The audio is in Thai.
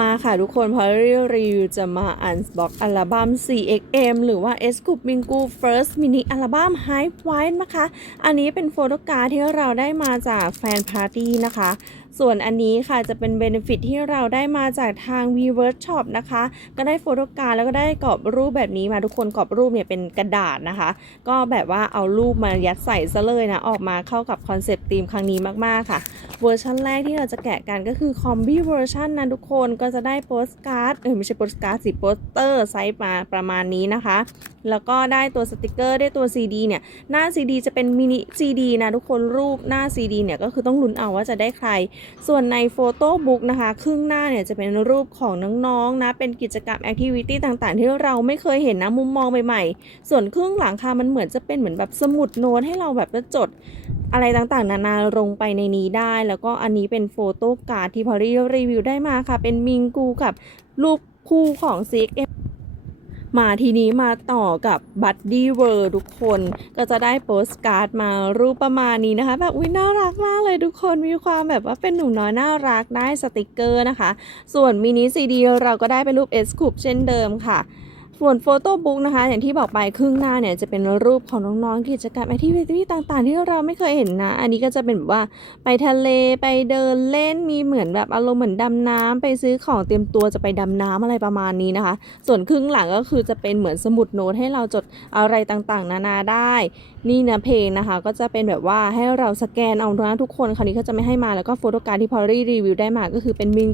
มาค่ะทุกคนพอรีรีวิวจะมาอันบ็อกอัลบั้ม 4XM หรือว่า S Group Mingu First Mini อัลบั้ม High White นะคะ อันนี้เป็นโฟโตการ์ดที่เราได้มาจากแฟนพาร์ตี้นะคะ ส่วนอันนี้ค่ะจะเป็นเบนฟิตที่เราได้มาจากทาง v w o r d Shop นะคะ ก็ได้โฟโตการ์ดแล้วก็ได้กรอบรูปแบบนี้มาทุกคนกรอบรูปเนี่ยเป็นกระดาษนะคะ ก็แบบว่าเอารูปมายัดใส่ซะเลยนะออกมาเข้ากับคอนเซปต์ธีมครั้งนี้มากๆค่ะเวอร์ชันแรกที่เราจะแกะกันก็คือคอมบี้เวอร์ชันนะทุกคนก็จะได้โปสการ์ดเออไม่ใช่โปสการ์ดสิโปสเตอร์ไซส์มาประมาณนี้นะคะ แล้วก็ได้ตัวสติกเกอร์ได้ตัว CD เนี่ย หน้า CD จะเป็นมินิ CD นะทุกคนรูปหน้า CD เนี่ยก็คือต้องลุ้นเอาว่าจะได้ใคร ส่วนในโฟโต้บุ๊กนะคะ ครึ่งหน้าเนี่ยจะเป็นรูปของน้องๆนะเป็นกิจกรรมแอคทิวิตี้ต่างๆ ที่เราไม่เคยเห็นนะมุมมองใหม่ๆ ส่วนครึ่งหลังค่ะมันเหมือนจะเป็นเหมือนแบบสมุดโน้ตให้เราแบบจดอะไรต่างๆ นานาลงไปในนี้ได้ แล้วก็อันนี้เป็นโฟโต้การ์ดที่พอรีรีวิวได้มาค่ะ เป็นมิงกูกับรูปคู่ของ CXM มาทีนี้มาต่อกับบัตดี้เวิร์ทุกคนก็จะได้โปสการ์ดมารูปประมาณนี้นะคะ แบบอุ้ยน่ารักมากเลยทุกคนมีความแบบว่าเป็นหนุ่มน้อยน่ารักได้สติกเกอร์นะคะ ส่วนมินิซีดีเราก็ได้เป็นรูปเอสคูปเช่นเดิมค่ะ ส่วนโฟโต้บุ๊กนะคะ อย่างที่บอกไปครึ่งหน้าเนี่ยจะเป็นรูปของน้องๆกิจกรรมแอคทิวิตี้ต่างๆ ที่เราไม่เคยเห็นนะ อันนี้ก็จะเป็นแบบว่าไปทะเลไปเดินเล่นมีเหมือนแบบอารมณ์เหมือนดำน้ำไปซื้อของเตรียมตัวจะไปดำน้ำอะไรประมาณนี้นะคะ ส่วนครึ่งหลังก็คือจะเป็นเหมือนสมุดโน้ตให้เราจดอะไรต่างๆ นานาได้ นี่นะเพลงนะคะ ก็จะเป็นแบบว่าให้เราสแกนเอานะทุกคนคราวนี้เขาจะไม่ให้มาแล้วก็โฟโต้การ์ดที่พอรี่รีวิวได้มาก็คือเป็นมิง